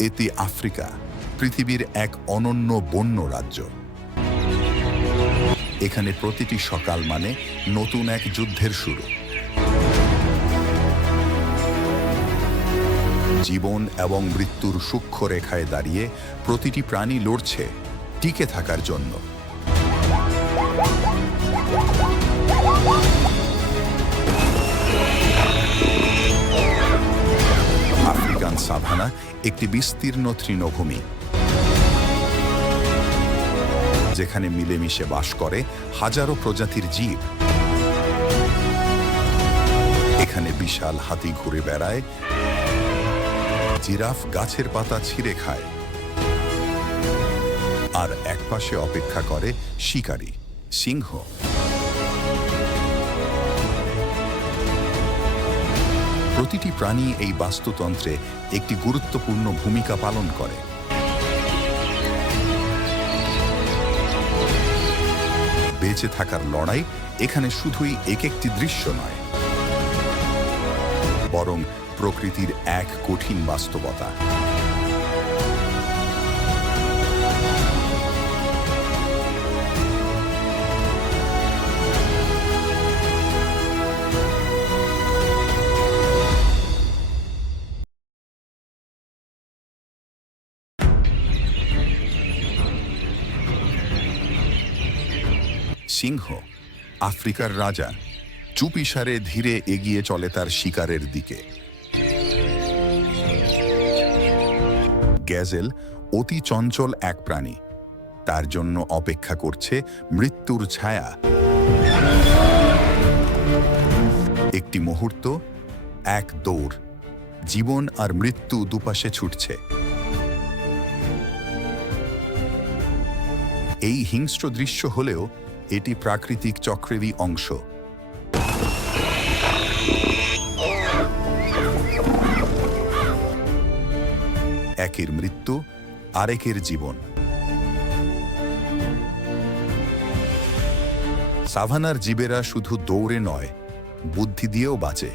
এতে আফ্রিকা, পৃথিবীর এক অনন্য বন্য রাজ্য। এখানে প্রতিটি সকাল মানে নতুন এক যুদ্ধের শুরু। জীবন এবং মৃত্যুর সূক্ষ্ম রেখায় দাঁড়িয়ে প্রতিটি প্রাণী লড়ছে, টিকে থাকার জন্য। একটি বিস্তীর্ণ তৃণভূমি, যেখানে মিলেমিশে বাস করে হাজারো প্রজাতির জীব। এখানে বিশাল হাতি ঘুরে বেড়ায়, জিরাফ গাছের পাতা ছিঁড়ে খায়, আর একপাশে অপেক্ষা করে শিকারী, সিংহ। প্রতিটি প্রাণী এই বাস্তুতন্ত্রে একটি গুরুত্বপূর্ণ ভূমিকা পালন করে। বেঁচে থাকার লড়াই এখানে শুধুই এক একটি দৃশ্য নয়, বরং প্রকৃতির এক কঠিন বাস্তবতা। সিংহ, আফ্রিকার রাজা, চুপিসারে ধীরে এগিয়ে চলে তার শিকারের দিকে। গ্যাজেল অতি চঞ্চল এক প্রাণী। তার জন্য অপেক্ষা করছে মৃত্যুর ছায়া। একটি মুহূর্ত, এক দৌড়। জীবন আর মৃত্যু দুপাশে ছুটছে। এই হিংস্র দৃশ্য হলেও এটি প্রাকৃতিক চক্রেরই অংশ। একের মৃত্যু, আরেকের জীবন। সাভানার জীবেরা শুধু দৌড়ে নয়, বুদ্ধি দিয়েও বাঁচে।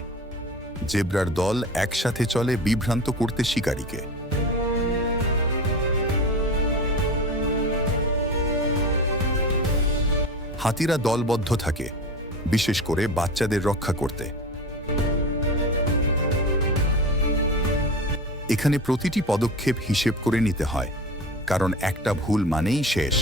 জেব্রার দল একসাথে চলে বিভ্রান্ত করতে শিকারীকে। হাতিরা দলবদ্ধ থাকে, বিশেষ করে বাচ্চাদের রক্ষা করতে। এখানে প্রতিটি পদক্ষেপ হিসেব করে নিতে হয়, কারণ একটা ভুল মানেই শেষ।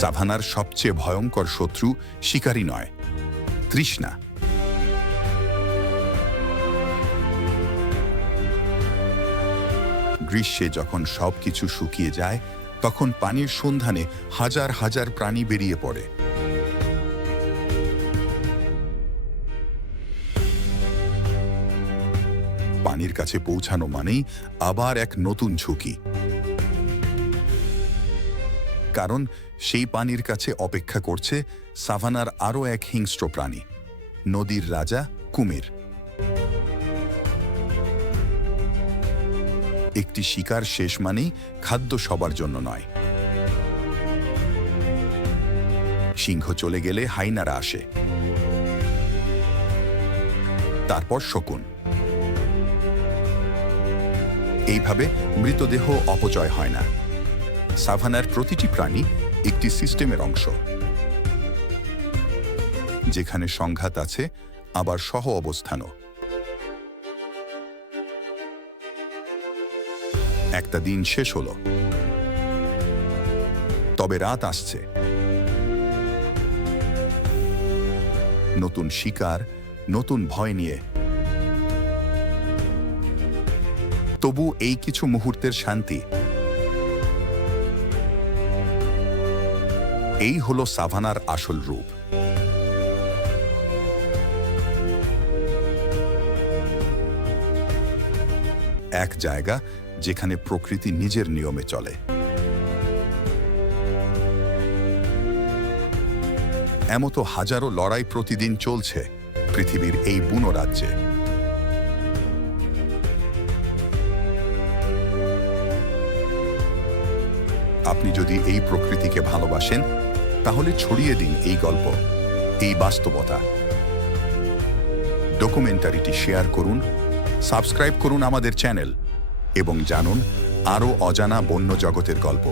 সাভানার সবচেয়ে ভয়ঙ্কর শত্রু শিকারী নয়, তৃষ্ণা। গ্রীষ্মে যখন সবকিছু শুকিয়ে যায়, তখন পানির সন্ধানে হাজার হাজার প্রাণী বেরিয়ে পড়ে। পানির কাছে পৌঁছানো মানেই আবার এক নতুন ঝুঁকি। কারণ সেই পানির কাছে অপেক্ষা করছে সাভানার আরও এক হিংস্র প্রাণী, নদীর রাজা কুমির। একটি শিকার শেষ মানেই খাদ্য সবার জন্য নয়। সিংহ চলে গেলে হাইনারা আসে। তারপর শকুন। এইভাবে মৃতদেহ অপচয় হয় না। সাভানার প্রতিটি প্রাণী একটি সিস্টেমের অংশ। যেখানে সংঘাত আছে, আবার সহ অবস্থানও একটা দিন শেষ হলো। তবে রাত আসছে। নতুন শিকার, নতুন ভয় নিয়ে। তবু এই কিছু মুহূর্তের শান্তি। এই হলো সাভানার আসল রূপ। এক জায়গা যেখানে প্রকৃতি নিজের নিয়মে চলে। এমতো হাজারো লড়াই প্রতিদিন চলছে পৃথিবীর এই বুনো রাজ্যে। আপনি যদি এই প্রকৃতিকে ভালোবাসেন, তাহলে ছড়িয়ে দিন এই গল্প, এই বাস্তবতা। ডকুমেন্টারিটি শেয়ার করুন, সাবস্ক্রাইব করুন আমাদের চ্যানেল এবং জানুন আরও অজানা বন্য জগতের গল্প।